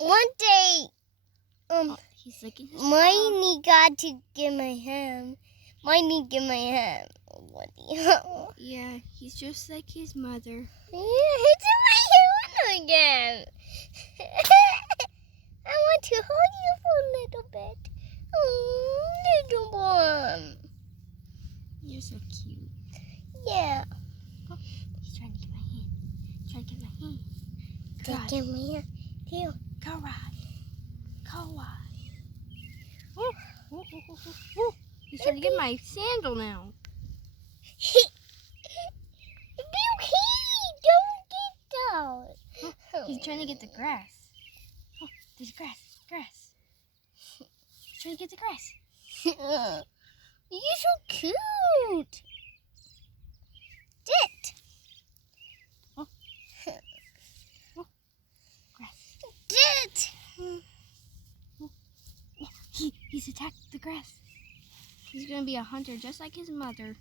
One day, he's licking his Miney got to get my hand. Miney get my hand. What the hell? Yeah, he's just like his mother. Yeah, it's in my hand again. I want to hold you for a little bit. Oh, little one. You're so cute. Yeah. Oh, he's trying to get my hand. Trying to get my hand. Take me here. Here. Karad. Oh, oh, oh, oh, oh, oh. He's trying to get my sandal now. Don't get down. He's trying to get the grass. Oh, there's grass. He's trying to get the grass. You're so cute. Dit. Oh. Oh. Grass. Dit. He's attacked the grass. He's going to be a hunter just like his mother.